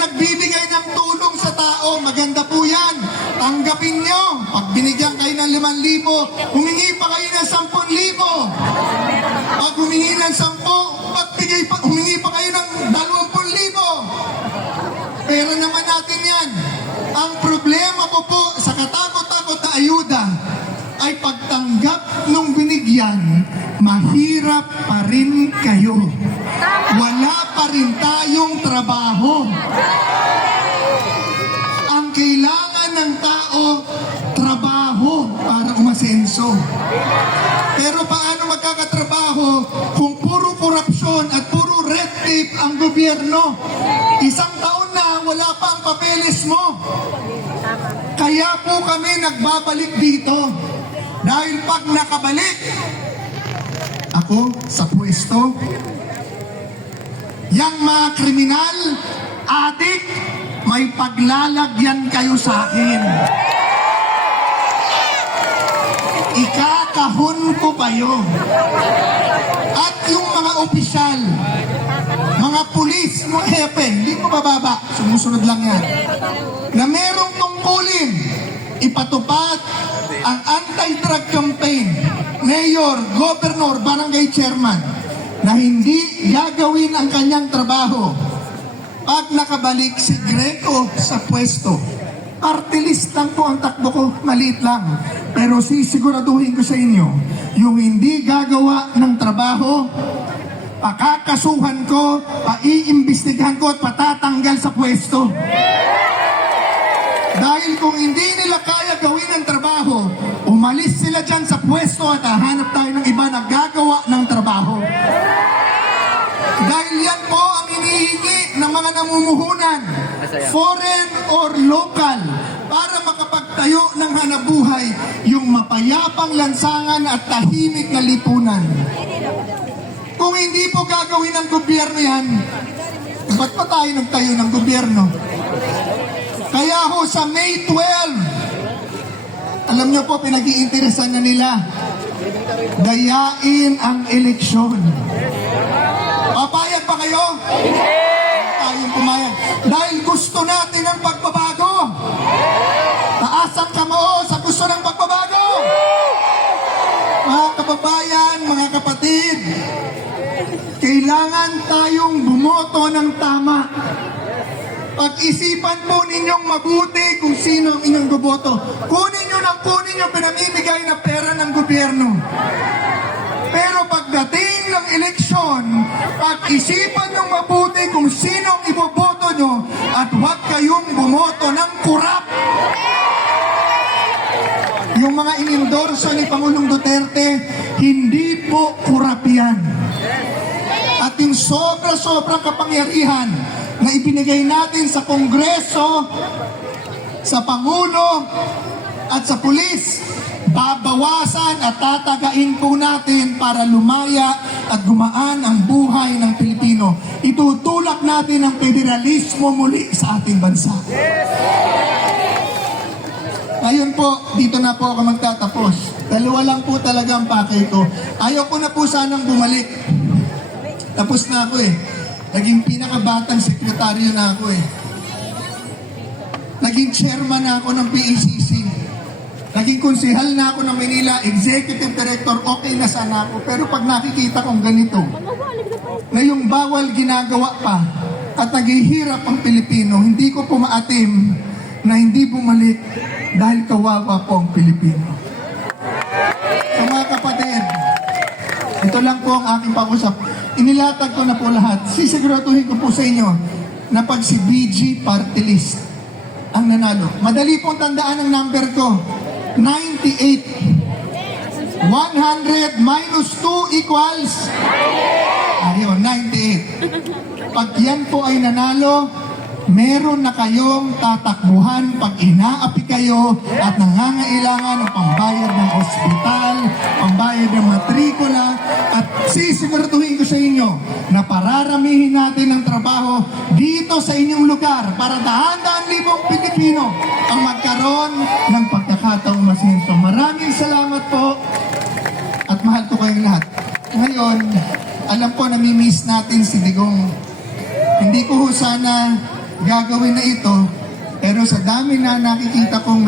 nagbibigay ng tulong sa tao, maganda po yan. Tanggapin nyo. Pag binigyan kayo ng 5,000, humingi pa kayo ng 10,000. Pag humingi ng 10, humingi pa kayo ng 20,000. Pera naman natin yan. Ang problema ko po sa katakot-takot na ayuda ay pagtanggap nung binigyan, mahirap pa rin kayo. Wala pa rin tayong trabaho. Ang kailangan ng tao, trabaho para umasenso. Pero paano magkakatrabaho kung puro korupsyon at puro red tape ang gobyerno? Isang taon na wala pa ang papeles mo. Kaya po kami nagbabalik dito. Dahil pag nakabalik ako sa pwesto, yang mga kriminal, adik, may paglalagyan kayo sa akin. Ikakahon ko kayo. At yung mga opisyal, mga pulis, mga hepe, hindi ko bababa, sumusunod lang yan, na merong tungkulin, ipatupad ang anti-drug campaign, mayor, governor, barangay chairman, na hindi gagawin ang kanyang trabaho. Pag nakabalik si Greco sa pwesto, party list lang po ang takbo ko, maliit lang. Pero sisiguraduhin ko sa inyo, yung hindi gagawa ng trabaho, pakakasuhan ko, paiimbestigahan ko at patatanggal sa pwesto. Dahil kung hindi nila kaya gawin ang trabaho, umalis sila dyan sa pwesto at hahanap tayo ng iba na gagawa ng trabaho. Dahil yan po ang hinihingi ng mga namumuhunan, foreign or local, para makapagtayo ng hanabuhay, yung mapayapang lansangan at tahimik na lipunan. Kung hindi po gagawin ng gobyerno yan, ba't pa tayo nagtayo ng gobyerno? Kaya ho sa May 12, alam nyo po, pinag-iinteresan na nila, dayain ang eleksyon. Papayag pa kayo? Tayong pumayag. Dahil gusto natin ang pagbabago. Taas ang kamao sa gusto ng pagbabago. Mga kababayan, mga kapatid, kailangan tayong bumoto ng tama. Pag-isipan po ninyong mabuti kung sino ang inyong boboto. Kunin nyo ng kunin nyo pinamimigay na pera ng gobyerno. Pero pagdating ng eleksyon, pag-isipan nyo mabuti kung sino ang iboboto nyo at huwag kayong bumoto ng kurap. Yung mga inendorso ni Pangulong Duterte, hindi po kurap yan. At yung sobra-sobrang kapangyarihan na ibinigay natin sa Kongreso, sa Pangulo, at sa pulis, babawasan at tatagain po natin para lumaya at gumaan ang buhay ng Pilipino. Itutulak natin ang federalismo muli sa ating bansa. Ngayon po, dito na po ako magtatapos. Dalawa lang po talaga ang pakay ko. Ayaw ko na po sanang bumalik. Tapos na ako eh. Naging pinakabatang sekretaryo na ako eh. Naging chairman na ako ng PACC. Naging konsehal na ako ng Manila, executive director, okay na sana ako. Pero pag nakikita kong ganito, na yung bawal ginagawa pa at naghihirap ang Pilipino, hindi ko pumaatim na hindi bumalik dahil kawawa po ang Pilipino. So mga kapatid, ito lang po ang aking pag-usap. Inilatag ko na po lahat. Sisiguraduhin ko po sa inyo na pag si BG party list ang nanalo. Madali pong tandaan ang number ko. 98. 100 minus 2 equals? Ayun, 98. Pag yan po ay nanalo, meron na kayong tatakbuhan pag inaapi kayo at nangangailangan ng pambayad ng ospital, pambayad ng matrikula, at sisiguraduhin ko sa inyo na pararamihin natin ang trabaho dito sa inyong lugar para daan-daan libong Pilipino ang magkaroon ng pagkakataong masenso. Maraming salamat po at mahal ko kayong lahat. Ngayon, alam ko namimiss natin si Digong. Hindi ko sana gagawin na ito, pero sa dami na nakikita kong